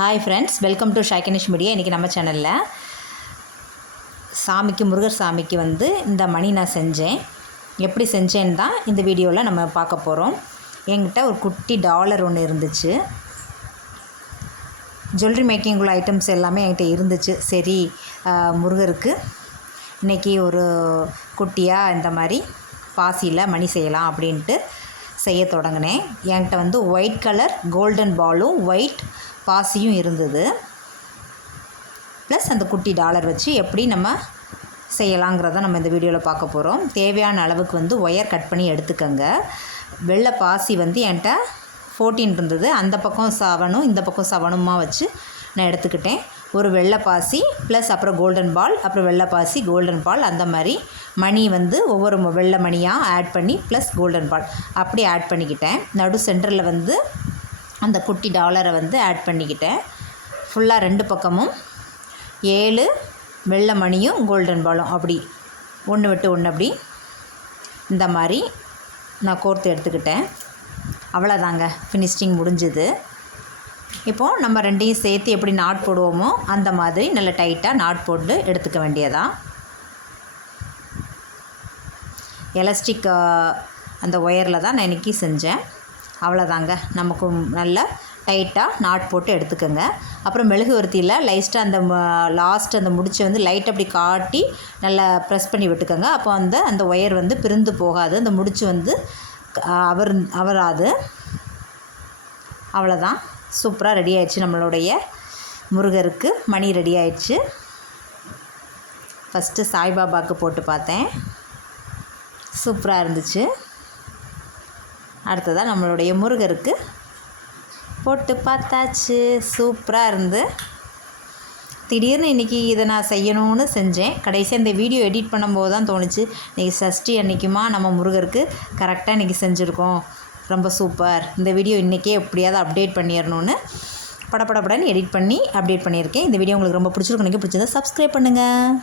Hi friends, welcome to ஷைகனிஷ் media. இன்றைக்கி நம்ம சேனலில் சாமிக்கு, முருகர் சாமிக்கு இந்த மணி நான் செஞ்சேன். எப்படி செஞ்சேன்னு தான் இந்த வீடியோவில் நம்ம பார்க்க போகிறோம். என்கிட்ட ஒரு குட்டி டாலர் ஒன்று இருந்துச்சு. ஜுவல்லரி மேக்கிங் உள்ள ஐட்டம்ஸ் எல்லாமே என்கிட்ட இருந்துச்சு. சரி, முருகருக்கு இன்றைக்கி ஒரு குட்டியாக இந்த மாதிரி பாசியில் மணி செய்யலாம் அப்படின்ட்டு செய்ய தொடங்கினேன். என்கிட்ட ஒயிட் கலர் கோல்டன் பாலும் ஒயிட் பாசியும் இருந்தது. ப்ளஸ் அந்த குட்டி டாலர் வச்சு எப்படி நம்ம செய்யலாங்கிறத நம்ம இந்த வீடியோவில் பார்க்க போகிறோம். தேவையான அளவுக்கு ஒயர் கட் பண்ணி எடுத்துக்கோங்க. வெள்ளை பாசி என்கிட்ட 14 இருந்தது. அந்த பக்கம் 7ம் இந்த பக்கம் 7மா வச்சு நான் எடுத்துக்கிட்டேன். ஒரு வெள்ளை பாசி ப்ளஸ் அப்புறம் கோல்டன் பால், அப்புறம் வெள்ளை பாசி கோல்டன் பால், அந்த மாதிரி மணி ஒவ்வொரு வெள்ளை மணியாக ஆட் பண்ணி ப்ளஸ் கோல்டன் பால் அப்படி ஆட் பண்ணிக்கிட்டேன். நடு சென்டரில் அந்த குட்டி டாலரை ஆட் பண்ணிக்கிட்டேன். ஃபுல்லாக 2 பக்கமும் 7 வெள்ளை மணியும் கோல்டன் பாலும் அப்படி ஒன்று விட்டு ஒன்று அப்படி இந்த மாதிரி நான் கோர்த்து எடுத்துக்கிட்டேன். அவ்வளோதாங்க, ஃபினிஷிங் முடிஞ்சுது. இப்போது நம்ம ரெண்டையும் சேர்த்து எப்படி நாட் போடுவோமோ அந்த மாதிரி நல்ல டைட்டாக நாட் போட்டு எடுத்துக்க வேண்டியதான். எலாஸ்டிக் அந்த ஒயரில் தான் நான் இன்றைக்கி செஞ்சேன். அவ்வளோதாங்க, நமக்கு நல்லா டைட்டாக நாட் போட்டு எடுத்துக்கோங்க. அப்புறம் மெழுகுவர்த்தியில் லைஸ்ட்டாக அந்த லாஸ்ட் அந்த முடிச்சை லைட் அப்படி காட்டி நல்லா ப்ரெஸ் பண்ணி விட்டுக்கோங்க. அப்போ அந்த ஒயர் பிரிந்து போகாது, அந்த முடிச்சு அவராது. அவ்வளோதான், சூப்பராக ரெடி ஆயிடுச்சு. நம்மளுடைய முருகருக்கு மணி ரெடி ஆயிடுச்சு. ஃபஸ்ட்டு சாய்பாபாவுக்கு போட்டு பார்த்தேன், சூப்பராக இருந்துச்சு. அடுத்ததாக நம்மளுடைய முருகருக்கு போட்டு பார்த்தாச்சு, சூப்பராக இருந்து. திடீர்னு இன்றைக்கி இதை நான் செய்யணும்னு செஞ்சேன். கடைசியாக இந்த வீடியோ எடிட் பண்ணும்போது தான் தோணுச்சு, இன்றைக்கி சஷ்டி அன்றைக்குமா நம்ம முருகருக்கு கரெக்டாக இன்றைக்கி செஞ்சுருக்கோம், ரொம்ப சூப்பர். இந்த வீடியோ இன்றைக்கே எப்படியாவது அப்டேட் பண்ணிடணும்னு படப்படப்படன்னு எடிட் பண்ணி அப்டேட் பண்ணியிருக்கேன். இந்த வீடியோ உங்களுக்கு ரொம்ப பிடிச்சிருக்கும். பிடிச்சதை சப்ஸ்கிரைப் பண்ணுங்கள்.